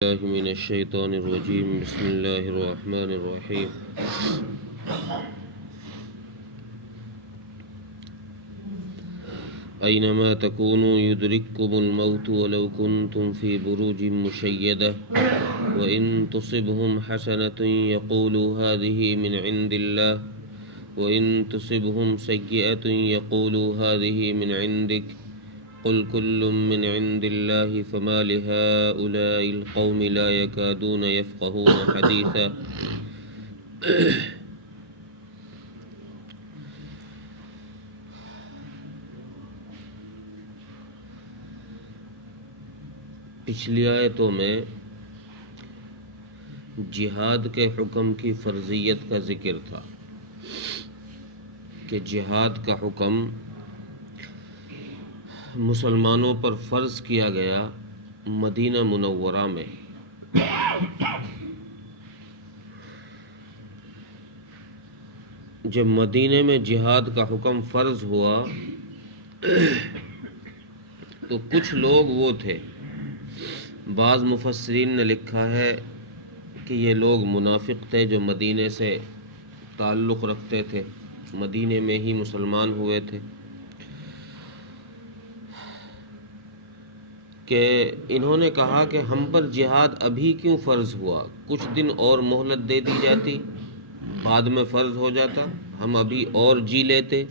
الله من الشيطان الرجيم. بسم الله الرحمن الرحيم. أينما تكونوا يدرككم الموت ولو كنتم في بروج مشيدة وإن تصبهم حسنة يقولوا هذه من عند الله وإن تصبهم سيئة يقولوا هذه من عندك قل كل من عند الله فما لهؤلاء القوم لا يكادون يفقهون حديثا. پچھلی آیتوں میں جہاد کے حکم کی فرضیت کا ذکر تھا کہ جہاد کا حکم مسلمانوں پر فرض کیا گیا مدینہ منورہ میں. جب مدینہ میں جہاد کا حکم فرض ہوا تو کچھ لوگ وہ تھے، بعض مفسرین نے لکھا ہے کہ یہ لوگ منافق تھے جو مدینے سے تعلق رکھتے تھے، مدینے میں ہی مسلمان ہوئے تھے، کہ انہوں نے کہا کہ ہم پر جہاد ابھی کیوں فرض ہوا، کچھ دن اور مہلت دے دی جاتی، بعد میں فرض ہو جاتا، ہم ابھی اور جی لیتے.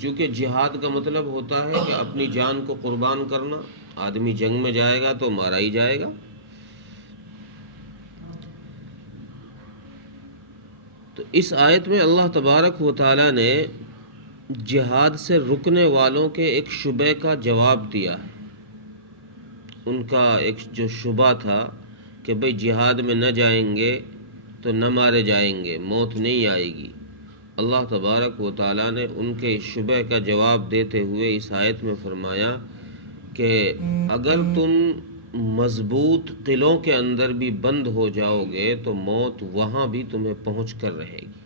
چونکہ جہاد کا مطلب ہوتا ہے کہ اپنی جان کو قربان کرنا. آدمی جنگ میں جائے گا تو مارا ہی جائے گا. تو اس آیت میں اللہ تبارک و تعالی نے جہاد سے رکنے والوں کے ایک شبہ کا جواب دیا ہے. ان کا ایک جو شبہ تھا کہ بھئی جہاد میں نہ جائیں گے تو نہ مارے جائیں گے، موت نہیں آئے گی. اللہ تبارک و تعالیٰ نے ان کے شبہ کا جواب دیتے ہوئے اس آیت میں فرمایا کہ اگر تم مضبوط قلعوں کے اندر بھی بند ہو جاؤ گے تو موت وہاں بھی تمہیں پہنچ کر رہے گی.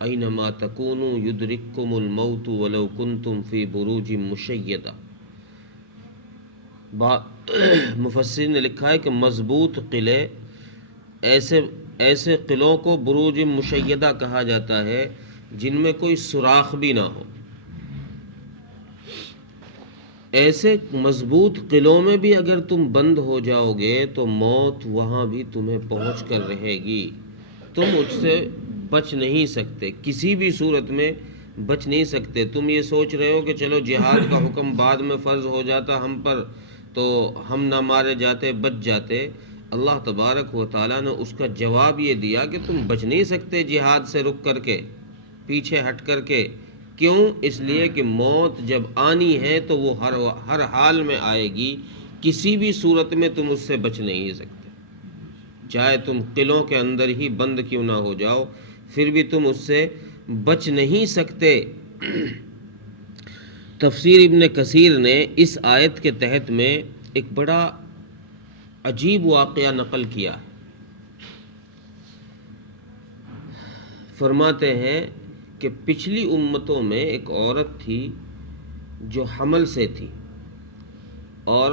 اینما تکونوا یدرککم الموت ولو کنتم فی بروج مشیدہ. مفسرین نے لکھا ہے کہ مضبوط قلعے ایسے قلعوں کو بروج مشیدہ کہا جاتا ہے جن میں کوئی سوراخ بھی نہ ہو. ایسے مضبوط قلعوں میں بھی اگر تم بند ہو جاؤ گے تو موت وہاں بھی تمہیں پہنچ کر رہے گی. تم اس سے بچ نہیں سکتے، کسی بھی صورت میں بچ نہیں سکتے. تم یہ سوچ رہے ہو کہ چلو جہاد کا حکم بعد میں فرض ہو جاتا ہم پر تو ہم نہ مارے جاتے، بچ جاتے. اللہ تبارک و تعالیٰ نے اس کا جواب یہ دیا کہ تم بچ نہیں سکتے جہاد سے رک کر کے، پیچھے ہٹ کر کے. کیوں؟ اس لیے کہ موت جب آنی ہے تو وہ ہر حال میں آئے گی. کسی بھی صورت میں تم اس سے بچ نہیں سکتے، چاہے تم قلعوں کے اندر ہی بند کیوں نہ ہو جاؤ، پھر بھی تم اس سے بچ نہیں سکتے. تفسیر ابن کثیر نے اس آیت کے تحت میں ایک بڑا عجیب واقعہ نقل کیا. فرماتے ہیں کہ پچھلی امتوں میں ایک عورت تھی جو حمل سے تھی، اور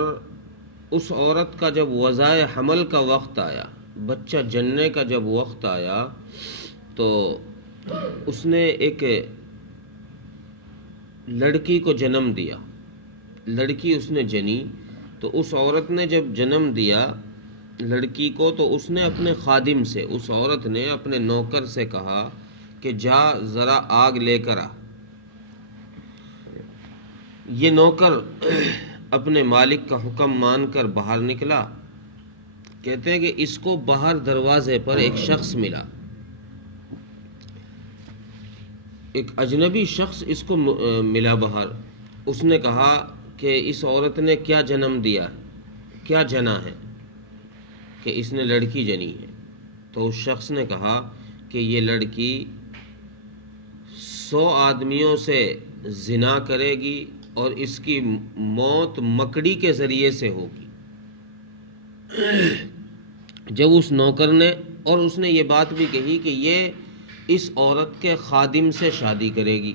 اس عورت کا جب وضع حمل کا وقت آیا، بچہ جننے کا جب وقت آیا، تو اس نے ایک لڑکی کو جنم دیا. لڑکی اس نے جنی. تو اس عورت نے جب جنم دیا لڑکی کو تو اس نے اپنے خادم سے، اس عورت نے اپنے نوکر سے کہا کہ جا ذرا آگ لے کر آ. یہ نوکر اپنے مالک کا حکم مان کر باہر نکلا. کہتے ہیں کہ اس کو باہر دروازے پر ایک شخص ملا، ایک اجنبی شخص اس کو ملا باہر. اس نے کہا کہ اس عورت نے کیا جنم دیا، کیا جنا ہے، کہ اس نے لڑکی جنی ہے. تو اس شخص نے کہا کہ یہ لڑکی 100 آدمیوں سے زنا کرے گی اور اس کی موت مکڑی کے ذریعے سے ہوگی. جب اس نوکر نے، اور اس نے یہ بات بھی کہی کہ یہ اس عورت کے خادم سے شادی کرے گی.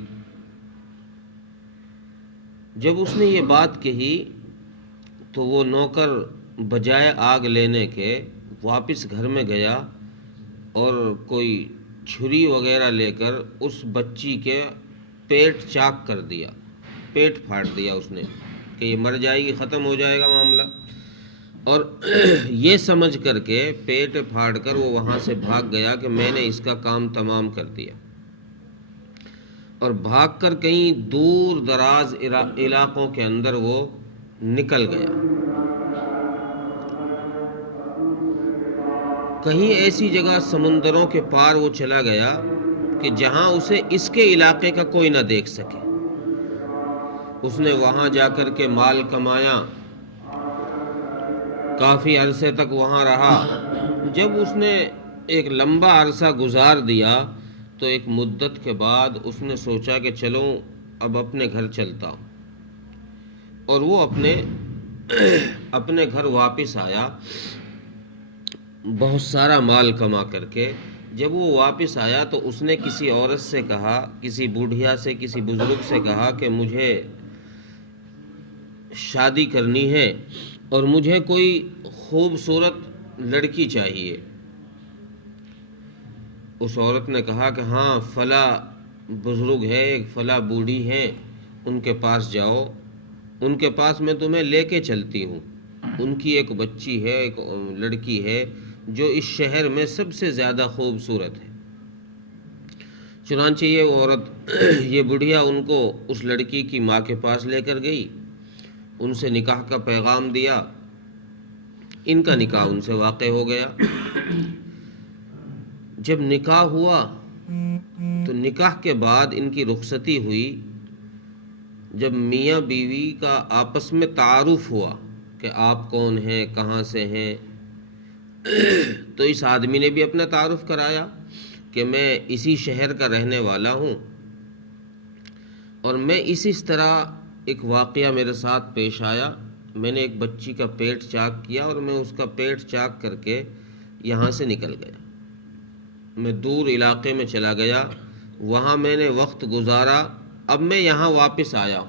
جب اس نے یہ بات کہی تو وہ نوکر بجائے آگ لینے کے واپس گھر میں گیا اور کوئی چھری وغیرہ لے کر اس بچی کے پیٹ چاک کر دیا، پیٹ پھاڑ دیا اس نے کہ یہ مر جائے گی، ختم ہو جائے گا معاملہ. اور یہ سمجھ کر کے پیٹ پھاڑ کر وہ وہاں سے بھاگ گیا کہ میں نے اس کا کام تمام کر دیا، اور بھاگ کر کہیں دور دراز علاقوں کے اندر وہ نکل گیا. کہیں ایسی جگہ سمندروں کے پار وہ چلا گیا کہ جہاں اسے اس کے علاقے کا کوئی نہ دیکھ سکے. اس نے وہاں جا کر کے مال کمایا، کافی عرصے تک وہاں رہا. جب اس نے ایک لمبا عرصہ گزار دیا تو ایک مدت کے بعد اس نے سوچا کہ چلو اب اپنے گھر چلتا ہوں، اور وہ اپنے گھر واپس آیا بہت سارا مال کما کر کے. جب وہ واپس آیا تو اس نے کسی عورت سے کہا، کسی بوڑھیا سے، کسی بزرگ سے کہا کہ مجھے شادی کرنی ہے اور مجھے کوئی خوبصورت لڑکی چاہیے. اس عورت نے کہا کہ ہاں فلاں بزرگ ہے، ایک فلاں بوڑھی ہے، ان کے پاس جاؤ، ان کے پاس میں تمہیں لے کے چلتی ہوں. ان کی ایک بچی ہے، ایک لڑکی ہے جو اس شہر میں سب سے زیادہ خوبصورت ہے. چنانچہ یہ عورت، یہ بڑھیا ان کو اس لڑکی کی ماں کے پاس لے کر گئی، ان سے نکاح کا پیغام دیا. ان کا نکاح ان سے واقع ہو گیا. جب نکاح ہوا تو نکاح کے بعد ان کی رخصتی ہوئی. جب میاں بیوی کا آپس میں تعارف ہوا کہ آپ کون ہیں، کہاں سے ہیں، تو اس آدمی نے بھی اپنا تعارف کرایا کہ میں اسی شہر کا رہنے والا ہوں، اور میں اس طرح ایک واقعہ میرے ساتھ پیش آیا. میں نے ایک بچی کا پیٹ چاک کیا اور میں اس کا پیٹ چاک کر کے یہاں سے نکل گیا. میں دور علاقے میں چلا گیا، وہاں میں نے وقت گزارا، اب میں یہاں واپس آیا.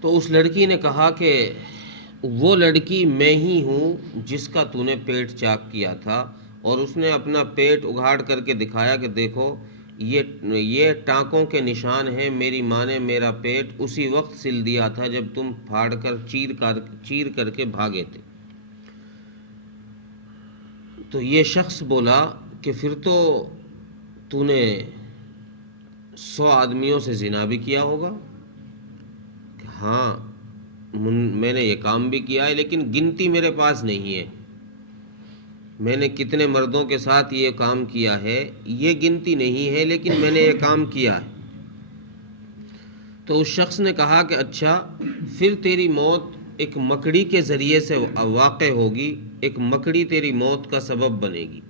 تو اس لڑکی نے کہا کہ وہ لڑکی میں ہی ہوں جس کا تو نے پیٹ چاک کیا تھا. اور اس نے اپنا پیٹ اگاڑ کر کے دکھایا کہ دیکھو یہ ٹانکوں کے نشان ہیں، میری ماں نے میرا پیٹ اسی وقت سل دیا تھا جب تم پھاڑ کر چیر کر کے بھاگے تھے. تو یہ شخص بولا کہ پھر تو نے 100 آدمیوں سے زنا بھی کیا ہوگا. کہ ہاں میں نے یہ کام بھی کیا ہے، لیکن گنتی میرے پاس نہیں ہے. میں نے کتنے مردوں کے ساتھ یہ کام کیا ہے یہ گنتی نہیں ہے، لیکن میں نے یہ کام کیا ہے. تو اس شخص نے کہا کہ اچھا پھر تیری موت ایک مکڑی کے ذریعے سے واقع ہوگی، ایک مکڑی تیری موت کا سبب بنے گی.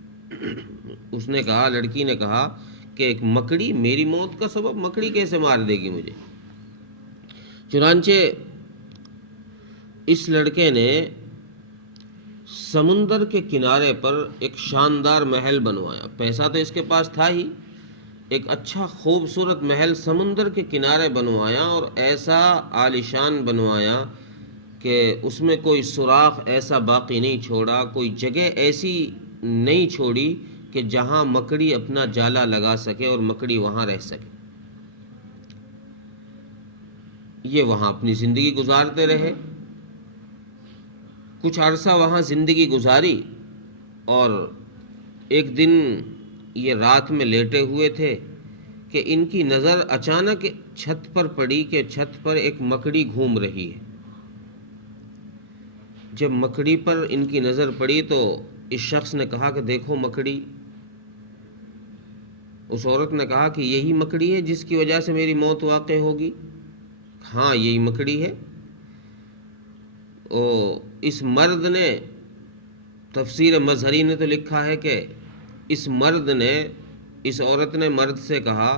اس نے کہا، لڑکی نے کہا کہ ایک مکڑی میری موت کا سبب، مکڑی کیسے مار دے گی مجھے. چنانچہ اس لڑکے نے سمندر کے کنارے پر ایک شاندار محل بنوایا. پیسہ تو اس کے پاس تھا ہی، ایک اچھا خوبصورت محل سمندر کے کنارے بنوایا، اور ایسا عالیشان بنوایا کہ اس میں کوئی سوراخ ایسا باقی نہیں چھوڑا، کوئی جگہ ایسی نہیں چھوڑی کہ جہاں مکڑی اپنا جالا لگا سکے اور مکڑی وہاں رہ سکے. یہ وہاں اپنی زندگی گزارتے رہے. کچھ عرصہ وہاں زندگی گزاری، اور ایک دن یہ رات میں لیٹے ہوئے تھے کہ ان کی نظر اچانک چھت پر پڑی کہ چھت پر ایک مکڑی گھوم رہی ہے. جب مکڑی پر ان کی نظر پڑی تو اس شخص نے کہا کہ دیکھو مکڑی. اس عورت نے کہا کہ یہی مکڑی ہے جس کی وجہ سے میری موت واقع ہوگی. ہاں یہی مکڑی ہے. اس مرد نے، تفسیر مظہری نے تو لکھا ہے کہ اس عورت نے مرد سے کہا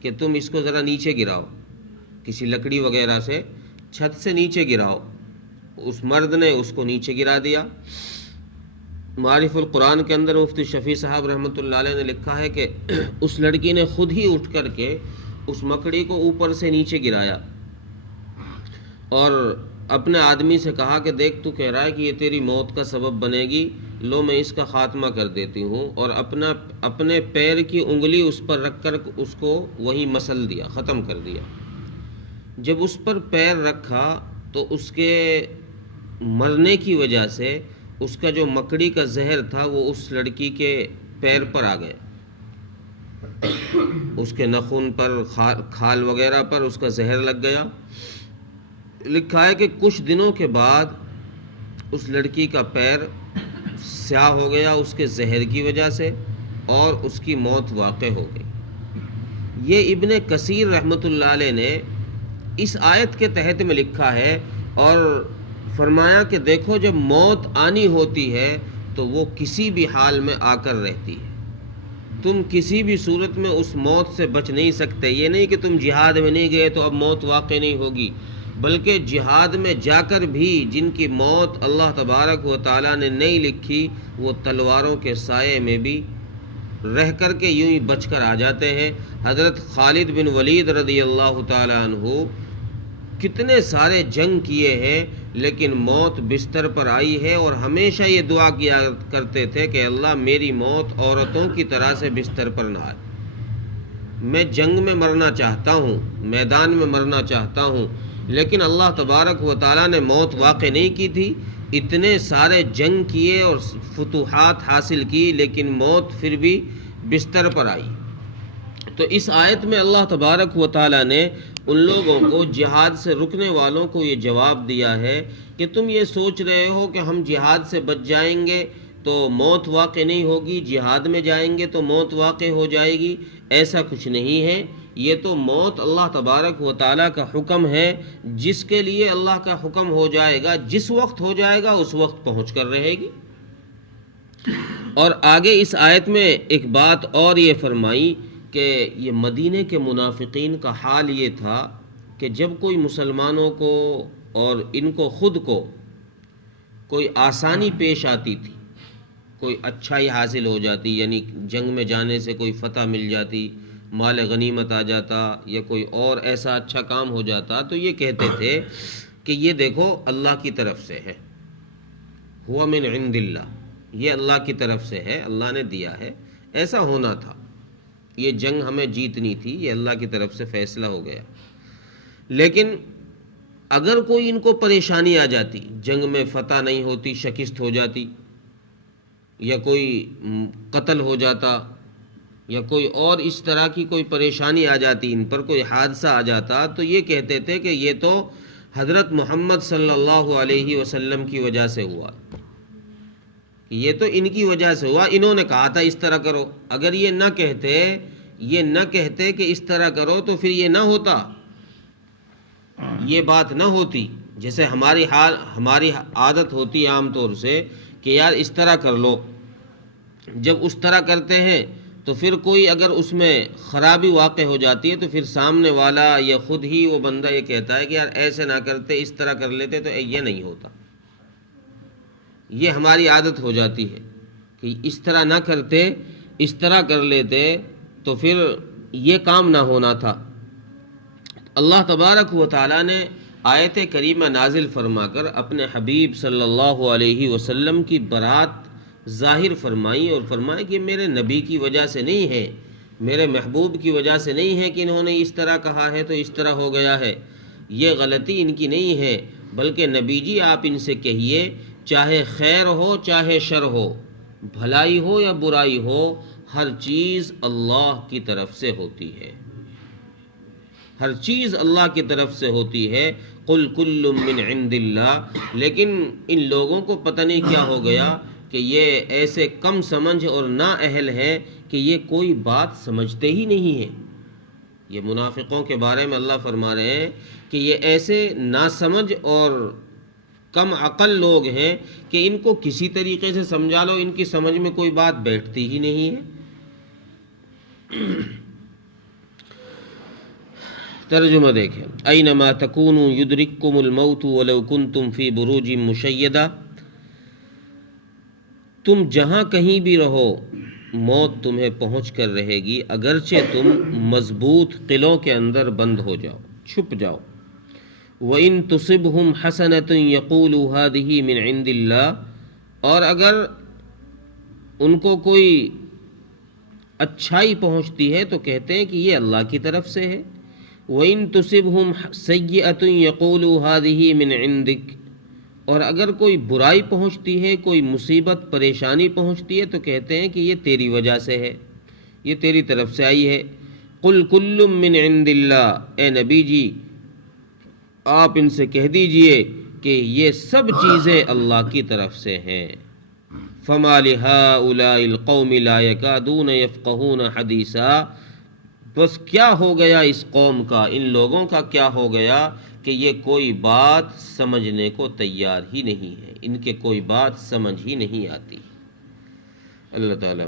کہ تم اس کو ذرا نیچے گراؤ، کسی لکڑی وغیرہ سے چھت سے نیچے گراؤ. اس مرد نے اس کو نیچے گرا دیا. معارف القرآن کے اندر مفتی شفیع صاحب رحمۃ اللہ علیہ نے لکھا ہے کہ اس لڑکی نے خود ہی اٹھ کر کے اس مکڑی کو اوپر سے نیچے گرایا، اور اپنے آدمی سے کہا کہ دیکھ تو کہہ رہا ہے کہ یہ تیری موت کا سبب بنے گی، لو میں اس کا خاتمہ کر دیتی ہوں، اور اپنے پیر کی انگلی اس پر رکھ کر اس کو وہی مسل دیا، ختم کر دیا۔ جب اس پر پیر رکھا تو اس کے مرنے کی وجہ سے اس کا جو مکڑی کا زہر تھا وہ اس لڑکی کے پیر پر آ گیا، اس کے ناخن پر، کھال وغیرہ پر اس کا زہر لگ گیا۔ لکھا ہے کہ کچھ دنوں کے بعد اس لڑکی کا پیر سیاہ ہو گیا اس کے زہر کی وجہ سے، اور اس کی موت واقع ہو گئی۔ یہ ابن کثیر رحمۃ اللہ علیہ نے اس آیت کے تحت میں لکھا ہے، اور فرمایا کہ دیکھو جب موت آنی ہوتی ہے تو وہ کسی بھی حال میں آ کر رہتی ہے، تم کسی بھی صورت میں اس موت سے بچ نہیں سکتے۔ یہ نہیں کہ تم جہاد میں نہیں گئے تو اب موت واقع نہیں ہوگی، بلکہ جہاد میں جا کر بھی جن کی موت اللہ تبارک و تعالیٰ نے نہیں لکھی، وہ تلواروں کے سائے میں بھی رہ کر کے یوں ہی بچ کر آ جاتے ہیں۔ حضرت خالد بن ولید رضی اللہ تعالیٰ عنہ کتنے سارے جنگ کیے ہیں، لیکن موت بستر پر آئی ہے، اور ہمیشہ یہ دعا کیا کرتے تھے کہ اللہ میری موت عورتوں کی طرح سے بستر پر نہ آئے، میں جنگ میں مرنا چاہتا ہوں، میدان میں مرنا چاہتا ہوں، لیکن اللہ تبارک و تعالیٰ نے موت واقع نہیں کی تھی۔ اتنے سارے جنگ کیے اور فتوحات حاصل کی، لیکن موت پھر بھی بستر پر آئی۔ تو اس آیت میں اللہ تبارک و تعالیٰ نے ان لوگوں کو، جہاد سے رکنے والوں کو یہ جواب دیا ہے کہ تم یہ سوچ رہے ہو کہ ہم جہاد سے بچ جائیں گے تو موت واقع نہیں ہوگی، جہاد میں جائیں گے تو موت واقع ہو جائے گی، ایسا کچھ نہیں ہے۔ یہ تو موت اللہ تبارک و تعالیٰ کا حکم ہے، جس کے لیے اللہ کا حکم ہو جائے گا، جس وقت ہو جائے گا اس وقت پہنچ کر رہے گی۔ اور آگے اس آیت میں ایک بات اور یہ فرمائی کہ یہ مدینے کے منافقین کا حال یہ تھا کہ جب کوئی مسلمانوں کو اور ان کو خود کو کوئی آسانی پیش آتی تھی، کوئی اچھائی حاصل ہو جاتی، یعنی جنگ میں جانے سے کوئی فتح مل جاتی، مال غنیمت آ جاتا، یا کوئی اور ایسا اچھا کام ہو جاتا، تو یہ کہتے تھے کہ یہ دیکھو اللہ کی طرف سے ہے، ہوا من عند اللہ، یہ اللہ کی طرف سے ہے، اللہ نے دیا ہے، ایسا ہونا تھا، یہ جنگ ہمیں جیتنی تھی، یہ اللہ کی طرف سے فیصلہ ہو گیا۔ لیکن اگر کوئی ان کو پریشانی آ جاتی، جنگ میں فتح نہیں ہوتی، شکست ہو جاتی، یا کوئی قتل ہو جاتا، یا کوئی اور اس طرح کی کوئی پریشانی آ جاتی، ان پر کوئی حادثہ آ جاتا، تو یہ کہتے تھے کہ یہ تو حضرت محمد صلی اللہ علیہ وسلم کی وجہ سے ہوا، یہ تو ان کی وجہ سے ہوا، انہوں نے کہا تھا اس طرح کرو۔ اگر یہ نہ کہتے کہ اس طرح کرو تو پھر یہ نہ ہوتا، یہ بات نہ ہوتی۔ جیسے ہماری عادت ہوتی عام طور سے کہ یار اس طرح کر لو، جب اس طرح کرتے ہیں تو پھر کوئی اگر اس میں خرابی واقع ہو جاتی ہے تو پھر سامنے والا یا خود ہی وہ بندہ یہ کہتا ہے کہ یار ایسے نہ کرتے، اس طرح کر لیتے تو یہ نہیں ہوتا۔ یہ ہماری عادت ہو جاتی ہے کہ اس طرح نہ کرتے، اس طرح کر لیتے تو پھر یہ کام نہ ہونا تھا۔ اللہ تبارک و تعالیٰ نے آیت کریمہ نازل فرما کر اپنے حبیب صلی اللہ علیہ وسلم کی برات ظاہر فرمائی، اور فرمایا کہ میرے نبی کی وجہ سے نہیں ہے، میرے محبوب کی وجہ سے نہیں ہے کہ انہوں نے اس طرح کہا ہے تو اس طرح ہو گیا ہے، یہ غلطی ان کی نہیں ہے، بلکہ نبی جی آپ ان سے کہیے چاہے خیر ہو چاہے شر ہو، بھلائی ہو یا برائی ہو، ہر چیز اللہ کی طرف سے ہوتی ہے، ہر چیز اللہ کی طرف سے ہوتی ہے۔ قل کل من عند اللہ۔ لیکن ان لوگوں کو پتہ نہیں کیا ہو گیا کہ یہ ایسے کم سمجھ اور نا اہل ہے کہ یہ کوئی بات سمجھتے ہی نہیں ہیں۔ یہ منافقوں کے بارے میں اللہ فرما رہے ہیں کہ یہ ایسے ناسمجھ اور کم عقل لوگ ہیں کہ ان کو کسی طریقے سے سمجھا لو، ان کی سمجھ میں کوئی بات بیٹھتی ہی نہیں ہے۔ ترجمہ دیکھیں، اینما تکونوا یدرککم الموت ولو کنتم فی بروج مشیدہ، تم جہاں کہیں بھی رہو موت تمہیں پہنچ کر رہے گی، اگرچہ تم مضبوط قلعوں کے اندر بند ہو جاؤ، چھپ جاؤ۔ وَإِن تُصِبْهُمْ حَسَنَةٌ يَقُولُوا هَٰذِهِ مِنْ عِنْدِ اللَّهِ، اور اگر ان کو کوئی اچھائی پہنچتی ہے تو کہتے ہیں کہ یہ اللہ کی طرف سے ہے۔ وَإِن تُصِبْهُمْ سَيِّئَةٌ يَقُولُوا هَٰذِهِ مِنْ عِنْدِكَ، اور اگر کوئی برائی پہنچتی ہے، کوئی مصیبت پریشانی پہنچتی ہے تو کہتے ہیں کہ یہ تیری وجہ سے ہے، یہ تیری طرف سے آئی ہے۔ قُلْ كُلٌّ مِّنْ عِنْدِ اللَّهِ، اے نبی جی آپ ان سے کہہ دیجئے کہ یہ سب چیزیں اللہ کی طرف سے ہیں۔ فَمَا لِهَٰؤُلَاءِ الْقَوْمِ لَا يَكَادُونَ يَفْقَهُونَ حَدِيثًا، بس کیا ہو گیا اس قوم کا، ان لوگوں کا کیا ہو گیا کہ یہ کوئی بات سمجھنے کو تیار ہی نہیں ہے، ان کے کوئی بات سمجھ ہی نہیں آتی۔ اللہ تعالیٰ